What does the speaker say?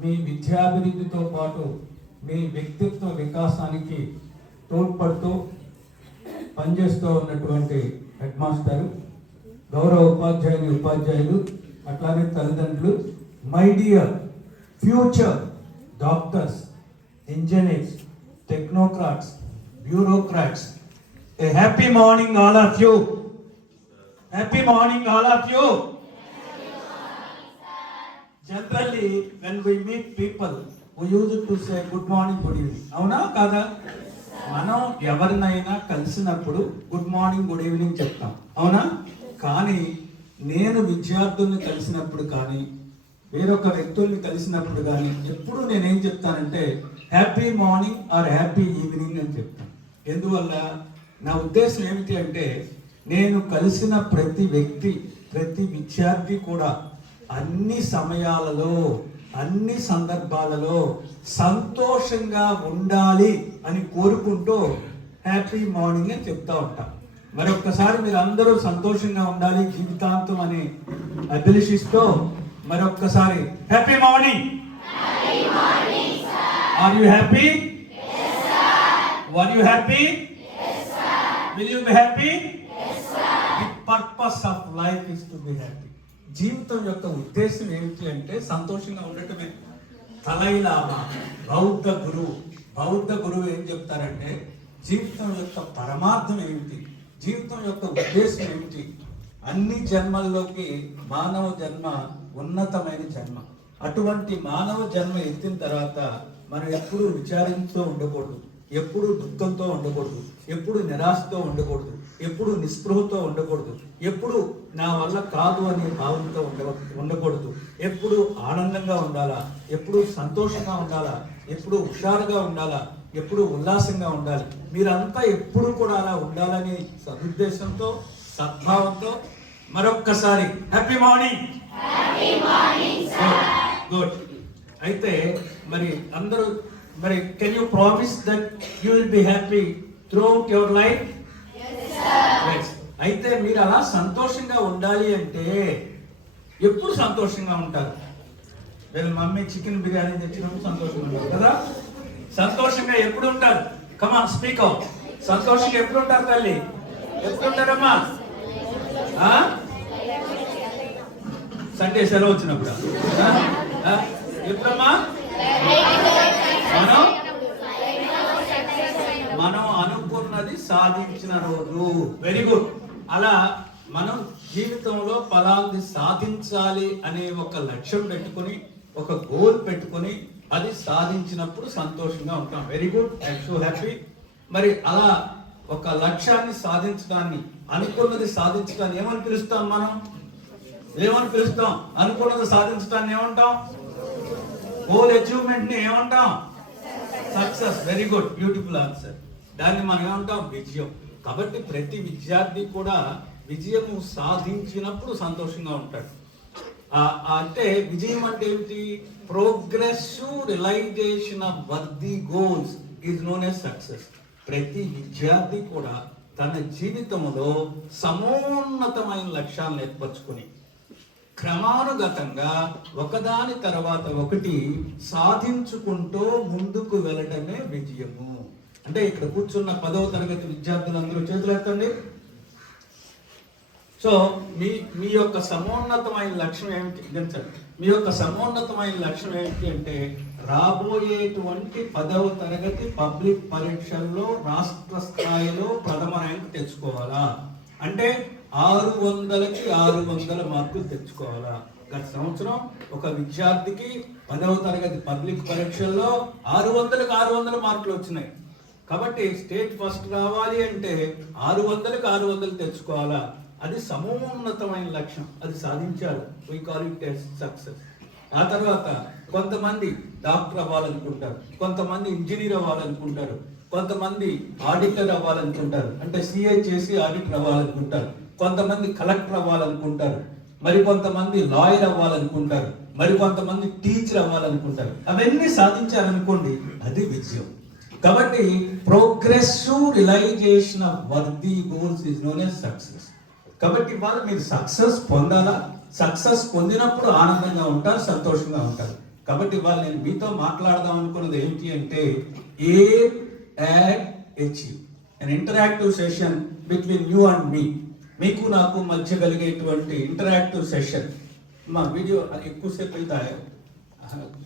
మీ విద్యాభివృద్ధితో పాటు మీ వ్యక్తిత్వ వికాసానికి తోడ్పడుతూ పనిచేస్తూ ఉన్నటువంటి హెడ్ మాస్టర్, గౌరవ ఉపాధ్యాయులు, అట్లానే తల్లిదండ్రులు, my dear future doctors, engineers, technocrats, bureaucrats, a happy morning all of you. Happy morning all of you. Generally when we meet people we used to say good morning, good evening. అవునా కాదా? మనం ఎవరినైనా కలిసినప్పుడు good morning, good evening చెప్తాం, అవునా? కానీ నేను విద్యార్థుల్ని కలిసినప్పుడు కానీ వేరొక వ్యక్తుల్ని కలిసినప్పుడు కానీ ఎప్పుడు నేనేం చెప్తానంటే happy morning are happy evening అని చెప్తాను. ఎందువల్ల నా ఉద్దేశం ఏమిటి అంటే నేను కలిసిన ప్రతి వ్యక్తి, ప్రతి విద్యార్థి కూడా అన్ని సమయాలలో, అన్ని సందర్భాలలో సంతోషంగా ఉండాలి అని కోరుకుంటూ హ్యాపీ మార్నింగ్ అని చెప్తా ఉంటాం. మరొక్కసారి మీరు అందరూ సంతోషంగా ఉండాలి జీవితాంతం అని అభిలషిస్తూ మరొక్కసారి happy morning. Are you happy? Are you happy? Will you be happy? Yes, sir. The purpose of life is to be happy. జీవితం యొక్క ఉద్దేశం ఏమిటి అంటే సంతోషంగా ఉండటమే. తలైలామా బౌద్ధ గురువు ఏం చెప్తారంటే జీవితం యొక్క పరమార్థం ఏమిటి, జీవితం యొక్క ఉద్దేశం ఏమిటి? అన్ని జన్మల్లోకి మానవ జన్మ ఉన్నతమైన జన్మ. అటువంటి మానవ జన్మ ఎత్తిన తర్వాత మనం ఎప్పుడూ విచారిస్తూ ఉండకూడదు, ఎప్పుడు దుఃఖంతో ఉండకూడదు, ఎప్పుడు నిరాశతో ఉండకూడదు, ఎప్పుడు నిస్పృహతో ఉండకూడదు, ఎప్పుడు నా వల్ల కాదు అనే భావంతో ఉండకూడదు. ఎప్పుడు ఆనందంగా ఉండాలా, ఎప్పుడు సంతోషంగా ఉండాలా, ఎప్పుడు హుషారుగా ఉండాలా, ఎప్పుడు ఉల్లాసంగా ఉండాలి. మీరంతా ఎప్పుడు కూడా అలా ఉండాలని సదుద్దేశంతో, సద్భావంతో మరొక్కసారి హ్యాపీ మార్నింగ్. గుడ్. అయితే మరి అందరూ can you promise that you will be happy throughout your life? Yes. అయితే మీరు అలా సంతోషంగా ఉండాలి అంటే ఎప్పుడు సంతోషంగా ఉంటారు? వీళ్ళ మమ్మీ చికెన్ బిర్యానీ తెచ్చినప్పుడు సంతోషంగా ఉంటారు కదా. సంతోషంగా ఎప్పుడు ఉంటారు? Come on speak out. సంతోషంగా ఎప్పుడు ఉంటారు తల్లి? ఎప్పుడు ఉంటారమ్మా? సండే సెలవు వచ్చినప్పుడు. ఎప్పుడమ్మా? మనం అనుకున్నది సాధించిన రోజు. Very good. అలా మనం జీవితంలో ఫలాన్ని సాధించాలి అనే ఒక లక్ష్యం పెట్టుకుని, ఒక గోల్ పెట్టుకుని అది సాధించినప్పుడు సంతోషంగా ఉంటాం. Very good, I'm so happy. మరి అలా ఒక లక్ష్యాన్ని సాధించడాన్ని, అనుకున్నది సాధించడాన్ని ఏమని పిలుస్తాం? మనం ఏమని పిలుస్తాం? అనుకున్నది సాధించడాన్ని ఏమంటాం? గోల్ అచీవ్మెంట్ ని ఏమంటాం? Success. Very good, beautiful answer. దాన్ని మనం ఏమంటాం? విజయం. కాబట్టి ప్రతి విద్యార్థి కూడా విజయము సాధించినప్పుడు సంతోషంగా ఉంటాడు. అంటే విజయం అంటే ఏమిటి? Progressive realisation of worthy goals is known as success. ప్రతి విద్యార్థి కూడా తన జీవితంలో సమోన్నతమైన లక్ష్యాలను ఏర్పరచుకుని క్రమానుగతంగా ఒకదాని తర్వాత ఒకటి సాధించుకుంటూ ముందుకు వెళ్ళడమే విజయము. అంటే ఇక్కడ కూర్చున్న 10వ తరగతి విద్యార్థులందరూ చేతులు ఎత్తండి. సో మీ యొక్క సమోన్నతమైన లక్ష్యం ఏమిటి? మీ యొక్క సమోన్నతమైన లక్ష్యం ఏమిటి అంటే రాబోయేటువంటి 10వ తరగతి పబ్లిక్ పరీక్షల్లో రాష్ట్ర స్థాయిలో ప్రథమ ర్యాంక్ తెచ్చుకోవాలా. అంటే 600కి 600 మార్కులు తెచ్చుకోవాలా. గత సంవత్సరం ఒక విద్యార్థికి 10వ తరగతి పబ్లిక్ పరీక్షల్లో 600కి 600 మార్కులు వచ్చినాయి. కాబట్టి స్టేట్ ఫస్ట్ రావాలి అంటే 600కి 600 తెచ్చుకోవాలా. అది సమోన్నతమైన లక్ష్యం, అది సాధించారు. We call it as success. ఆ తర్వాత కొంతమంది డాక్టర్ అవ్వాలనుకుంటారు, కొంతమంది ఇంజనీర్ అవ్వాలనుకుంటారు, కొంతమంది ఆడిటర్ అవ్వాలనుకుంటారు, అంటే సిఏ చేసి ఆడిటర్ అవ్వాలనుకుంటారు, కొంతమంది కలెక్టర్ అవ్వాలనుకుంటారు, మరి కొంతమంది లాయర్ అవ్వాలనుకుంటారు, మరి కొంతమంది టీచర్ అవ్వాలనుకుంటారు. అవన్నీ సాధించారనుకోండి, అది విజయం. కాబట్టి progressive realisation of worthy goals is known as success. కాబట్టి వాళ్ళు మీరు సక్సెస్ పొందాలా, సక్సెస్ పొందినప్పుడు ఆనందంగా ఉంటారు, సంతోషంగా ఉంటారు. కాబట్టి ఇవాళ నేను మీతో మాట్లాడదాం అనుకున్నది ఏంటి అంటే aim at achieve, an interactive session between you and me. మీకు నాకు మధ్య కలిగేటువంటి ఇంటరాక్టివ్ సెషన్. మా వీడియో ఎక్కువసేపు వెళ్తాయి.